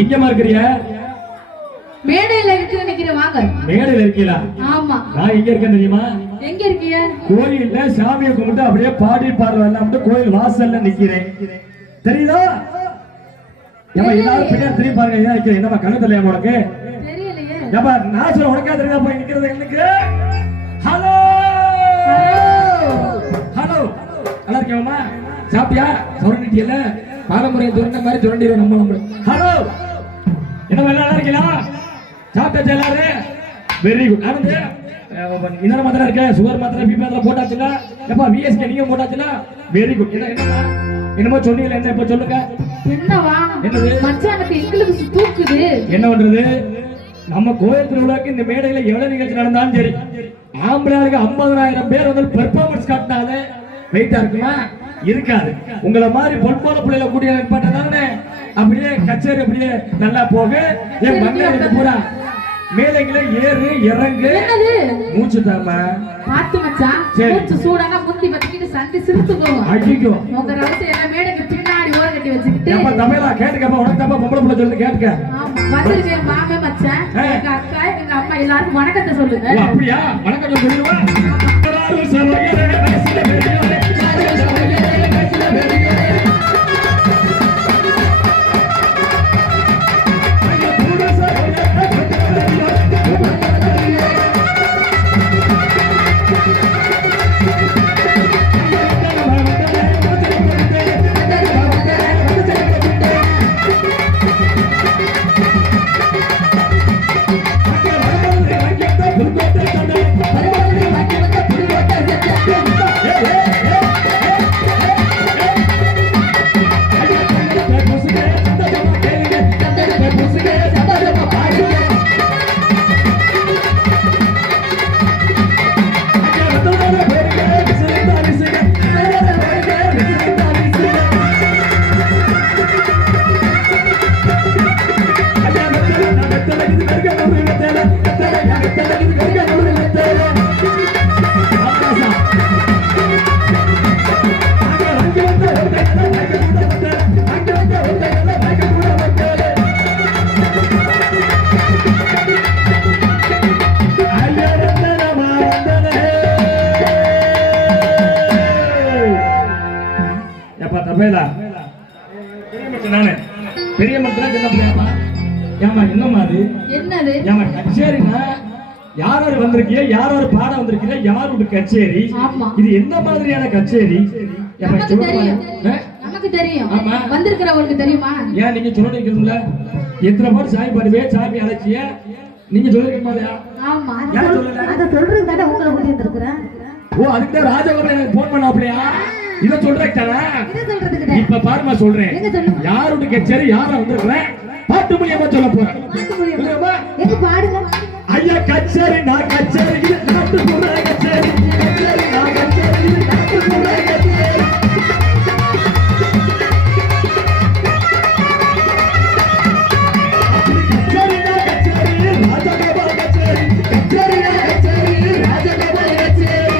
எங்கமா இருக்கிறியா? மேடையில இருக்கு நினைக்கிறேன். வாங்க. மேடையில இருக்கீங்களா? ஆமா. நான் எங்க இருக்கேன் தெரியுமா? எங்க இருக்கீங்க? கோயில்ல சாமியை கும்பிட்டு அப்படியே பாடி பாடலாம் கோயில் வாசல்ல நிக்கிறேன். தெரியுதா? ஏமா எல்லாரும் பின்னாடி திரும்பி பாருங்க. ஏன் நிக்கிறேன்? என்னமா கண்ணு தெரியலையா உனக்கு? தெரியலையே. ஏமா நான் சொல்ல உனக்கா தெரியாத போய் நிக்கிறது எனக்கு? ஹலோ ஹலோ நல்லா இருக்கேமா? சாப்பிட்டியா? சுரண்டிட்டியல? பாரம்பரிய சுரண்ட மாதிரி சுரண்டிடுவோம் நம்ம. ஹலோ என்ன நல்லா இருக்கீங்களா? சாப்பிட்டாச்சு எல்லாரும்? Very good. நடந்து இன்னொரு மாத்திரை இருக்க, சுகர் மாத்திரை, பிபி மாத்திரை போட்டாச்சுல? எப்பா விஎஸ்கே நீங்க போட்டாச்சுல? Very good. என்னமா என்னமோ சொன்னீங்களா? என்ன இப்ப சொல்லுங்க. என்னவா? என்னது? மச்சானுக்கு எங்களுக்கு தூக்குது. என்ன பண்றது? நம்ம கோயில் திருவிழாக்கு இந்த மேடையில எவ்வளவு நிகழ்ச்சி நடந்தாலும் சரி, ஆம்பளையாளுக்கு 50,000 பேர் வந்து பெர்ஃபார்மன்ஸ் காட்டினாலே வெயிட்டா இருக்குமா? இருக்காது. உங்களை மாதிரி பொன்போல பிள்ளைல கூட்டிய நிற்பாட்டே அப்படியே கச்சேரி அப்படியே நல்லா போக. என் மண்ணை பூரா மேலைகளை ஏறு இறங்கு மூச்சு தாமா பாத்து மச்சான். மூச்சு சூடானா முந்தி வச்சுக்கிட்டு சண்டி சிரித்து போகும். ஐயோ உங்க ரவுசை எல்லாம் மேடைக்கு பின்னாடி ஓர கட்டி வச்சுக்கிட்டு. அப்ப தமிழா கேட்டுக்கப்பா, உனக்கு தப்பா பொம்பளை பிள்ளை சொல்லு கேட்டுக்க. வந்திருக்கேன் மாமே மச்சான். எங்க அக்கா எங்க அம்மா எல்லாருக்கும் வணக்கத்தை சொல்லுங்க. அப்படியா? வணக்கம் சொல்லுவா. பெரிய மக்கள் சின்ன பிள்ளையாமா? ஏமா என்னமா அது? என்னது? ஏமா கச்சேரினா யார் யார் வந்திருக்கீங்க? யார் யார் பாட வந்திருக்கீங்க? யாரோட கச்சேரி இது? என்ன மாதிரியான கச்சேரி? நமக்கு தெரியும். நமக்கு தெரியும். வந்திருக்கிறவங்களுக்கு தெரியுமா? ஏன் நீங்க சொல்லிருக்கீங்களா? எத்தனை பாட்டு சாமி பாடுவே, சாமி அழைச்சிய நீங்க சொல்லிருக்க மாதிரியா? ஆமா அத சொல்றது தானே உங்களை கூட்டி வந்திருக்கிறேன். ஓ அதுக்கு தான் ராஜகோபால் எனக்கு போன் பண்ணாப்லையா? இத சொல்றேன். இப்ப பாருமா சொல்றேன். யாரோட கச்சேரி யார வந்திருக்கிறேன் பாட்டு மூலியமா சொல்ல போறேன். எங்க பாடுங்க. ஐயா கச்சேரி நான் கச்சேரி நாட்டு போற கச்சேரி, கச்சேரி நான் கச்சேரி நாட்டு போற கச்சேரி. கச்சேரி நான் கச்சேரி ராஜகோபால் கச்சேரி, கச்சேரி நான் கச்சேரி ராஜகோபால் கச்சேரி.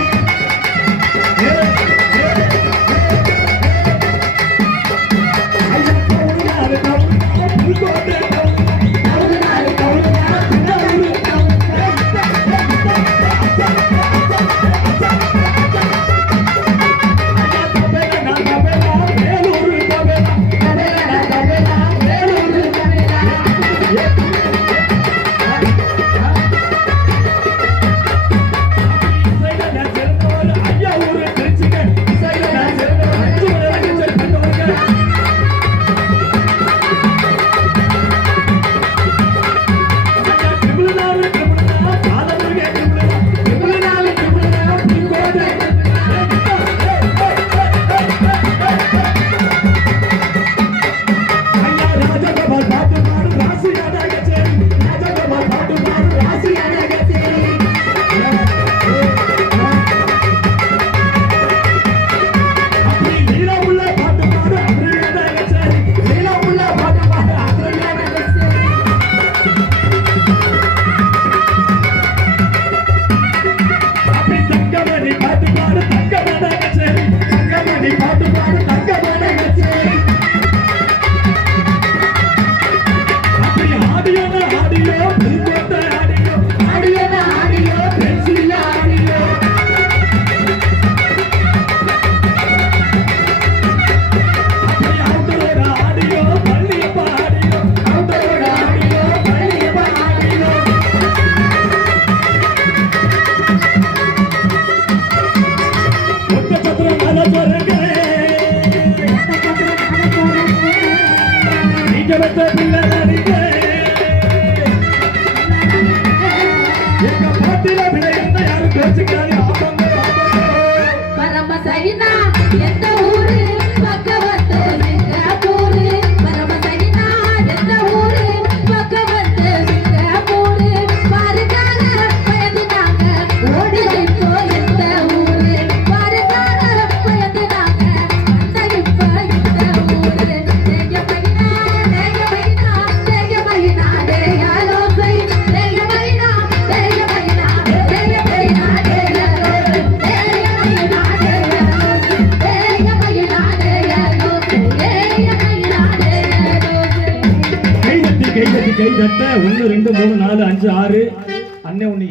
கை தட்ட 1 2 3 4 5 6 அண்ணே ஒண்ணு